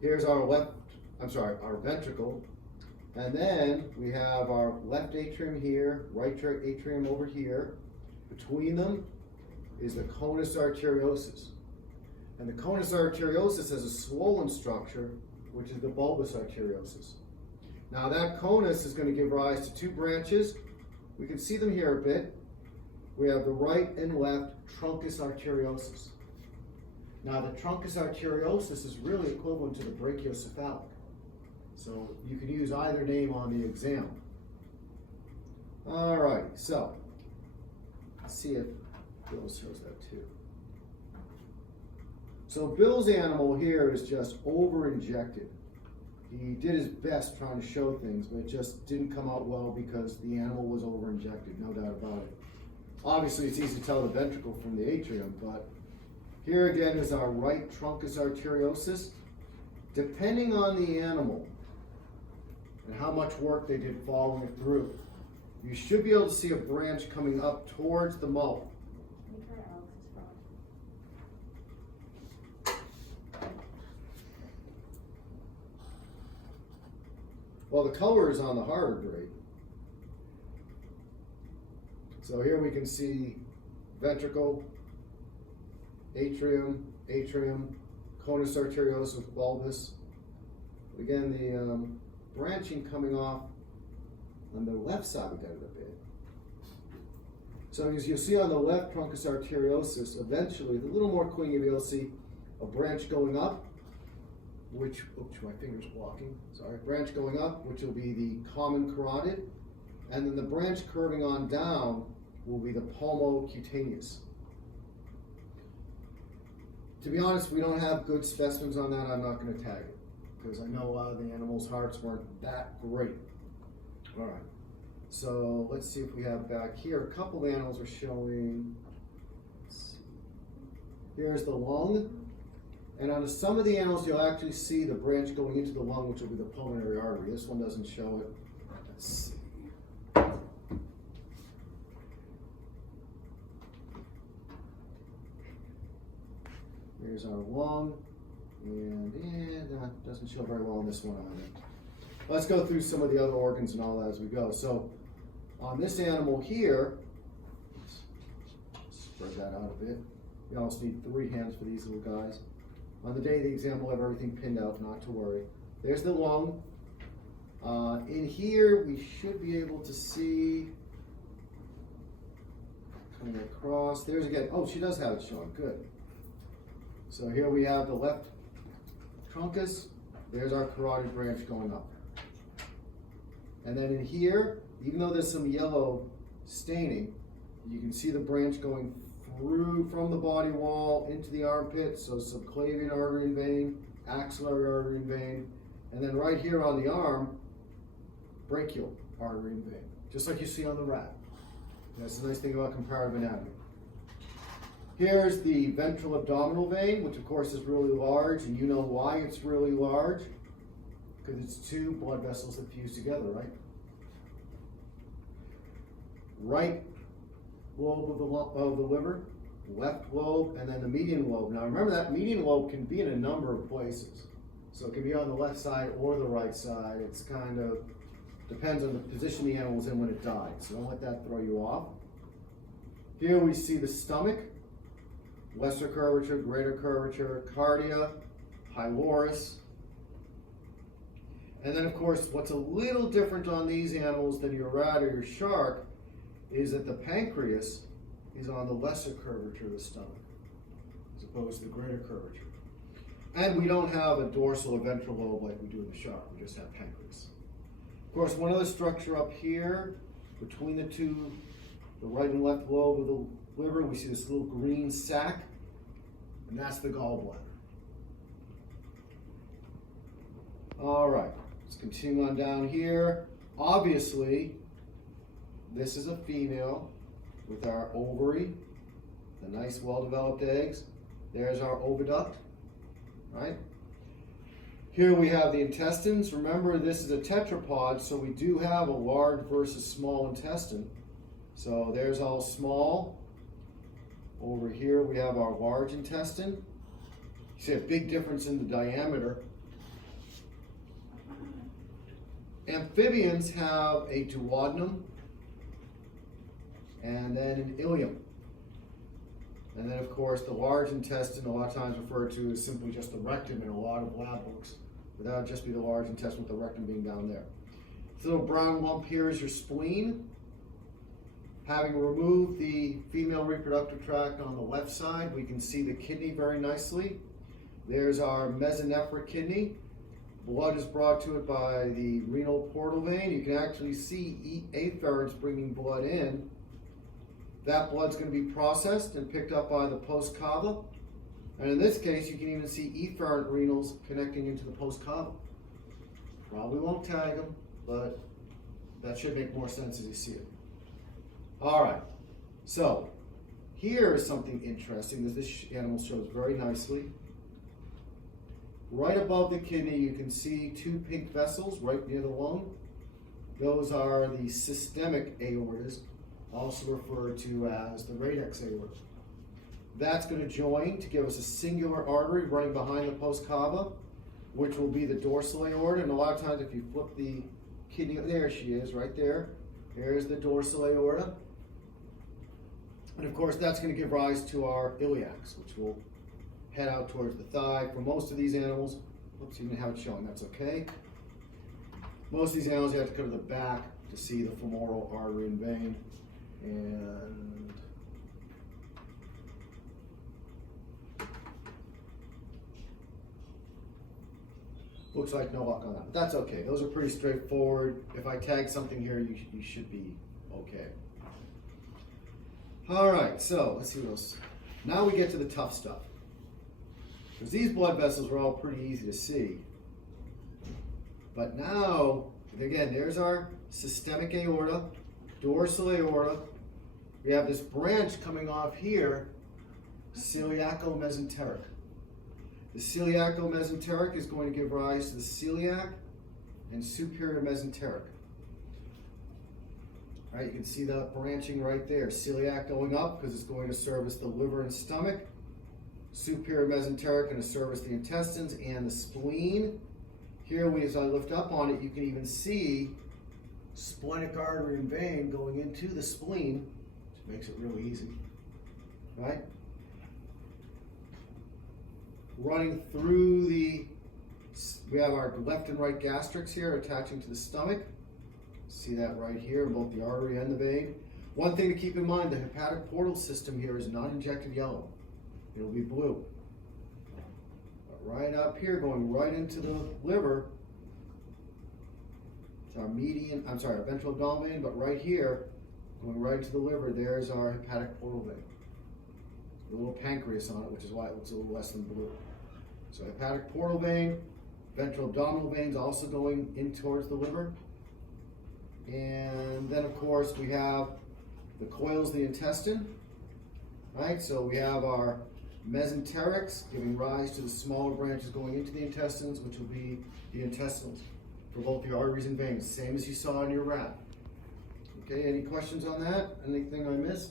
Here's our our ventricle. And then we have our left atrium here, right atrium over here. Between them is the conus arteriosus. And the conus arteriosus has a swollen structure, which is the bulbus arteriosus. Now that conus is going to give rise to two branches. We can see them here a bit. We have the right and left truncus arteriosus. Now the truncus arteriosus is really equivalent to the brachiocephalic. So you can use either name on the exam. All right, so let's see if Bill shows that too. So Bill's animal here is just over-injected. He did his best trying to show things, but it just didn't come out well because the animal was over-injected, no doubt about it. Obviously, it's easy to tell the ventricle from the atrium, but here again is our right truncus arteriosus. Depending on the animal and how much work they did following it through, you should be able to see a branch coming up towards the mouth. Well, the color is on the harder grade. So here we can see ventricle, atrium, conus arteriosus with bulbus. Again, the branching coming off on the left side of that a bit. So as you'll see on the left truncus arteriosus, eventually, with a little more queen, you'll be able to see a branch going up, which, oops, my finger's blocking, sorry, branch going up, which will be the common carotid, and then the branch curving on down will be the pulmocutaneous. To be honest, we don't have good specimens on that. I'm not going to tag it, because I know a lot of the animals' hearts weren't that great. All right, so let's see if we have back here, a couple of animals are showing, let's see. Here's the lung. And on some of the animals, you'll actually see the branch going into the lung, which will be the pulmonary artery. This one doesn't show it. Let's see. Here's our lung. And that doesn't show very well on this one either. Let's go through some of the other organs and all that as we go. So on this animal here, let's spread that out a bit. You almost need 3 hands for these little guys. On the day of the exam, we'll have everything pinned out, not to worry. There's the lung. In here, we should be able to see, coming across, there's again, oh, she does have it showing, good. So here we have the left truncus, there's our carotid branch going up. And then in here, even though there's some yellow staining, you can see the branch going through from the body wall into the armpit, so subclavian artery and vein, axillary artery and vein, and then right here on the arm, brachial artery and vein, just like you see on the rat. That's the nice thing about comparative anatomy. Here's the ventral abdominal vein, which of course is really large, and you know why it's really large, because it's 2 blood vessels that fuse together, right? Right lobe of the liver, left lobe, and then the median lobe. Now remember that median lobe can be in a number of places. So it can be on the left side or the right side. It's kind of, depends on the position the animal was in when it died. So don't let that throw you off. Here we see the stomach, lesser curvature, greater curvature, cardia, pylorus. And then of course, what's a little different on these animals than your rat or your shark is that the pancreas is on the lesser curvature of the stomach, as opposed to the greater curvature. And we don't have a dorsal or ventral lobe like we do in the shark, we just have pancreas. Of course, one other structure up here, between the two, the right and left lobe of the liver, we see this little green sac, and that's the gallbladder. All right, let's continue on down here. Obviously, this is a female with our ovary, the nice well-developed eggs. There's our oviduct, right? Here we have the intestines. Remember, this is a tetrapod, so we do have a large versus small intestine. So there's all small. Over here we have our large intestine. You see a big difference in the diameter Amphibians have a duodenum and then an ileum. And then, of course, the large intestine, a lot of times referred to as simply just the rectum in a lot of lab books. But that would just be the large intestine with the rectum being down there. This little brown lump here is your spleen. Having removed the female reproductive tract on the left side, we can see the kidney very nicely. There's our mesonephric kidney. Blood is brought to it by the renal portal vein. You can actually see afferents bringing blood in. That blood's going to be processed and picked up by the post cava. And in this case, you can even see efferent renals connecting into the post cava. Probably won't tag them, but that should make more sense as you see it. All right, so here is something interesting that this animal shows very nicely. Right above the kidney, you can see two pink vessels right near the lung. Those are the systemic aortas, also referred to as the radix aorta. That's going to join to give us a singular artery running behind the post cava, which will be the dorsal aorta. And a lot of times, if you flip the kidney, there she is, right there. Here's the dorsal aorta. And of course, that's going to give rise to our iliacs, which will head out towards the thigh. For most of these animals, oops, you didn't have it showing, that's okay. Most of these animals, you have to go to the back to see the femoral artery and vein. And looks like no luck on that, but that's okay. Those are pretty straightforward. If I tag something here, you should be okay. All right, so let's see what else. Now we get to the tough stuff. Because these blood vessels are all pretty easy to see. But now, again, there's our systemic aorta, dorsal aorta. We have this branch coming off here, celiaco-mesenteric. The celiaco-mesenteric is going to give rise to the celiac and superior mesenteric. All right, you can see that branching right there. Celiac going up because it's going to service the liver and stomach. Superior mesenteric going to service the intestines and the spleen. Here, as I lift up on it, you can even see splenic artery and vein going into the spleen, which makes it really easy, right? Running through we have our left and right gastrics here attaching to the stomach. See that right here, both the artery and the vein. One thing to keep in mind, the hepatic portal system here is not injected yellow. It'll be blue. But right up here, going right into the liver, it's our our ventral abdominal vein, but right here, going right to the liver, there's our hepatic portal vein. The little pancreas on it, which is why it looks a little less than blue. So hepatic portal vein, ventral abdominal veins also going in towards the liver. And then, of course, we have the coils of the intestine, right? So we have our mesenterics giving rise to the smaller branches going into the intestines, which will be the intestines for both the arteries and veins, same as you saw in your rat. Okay, any questions on that? Anything I missed?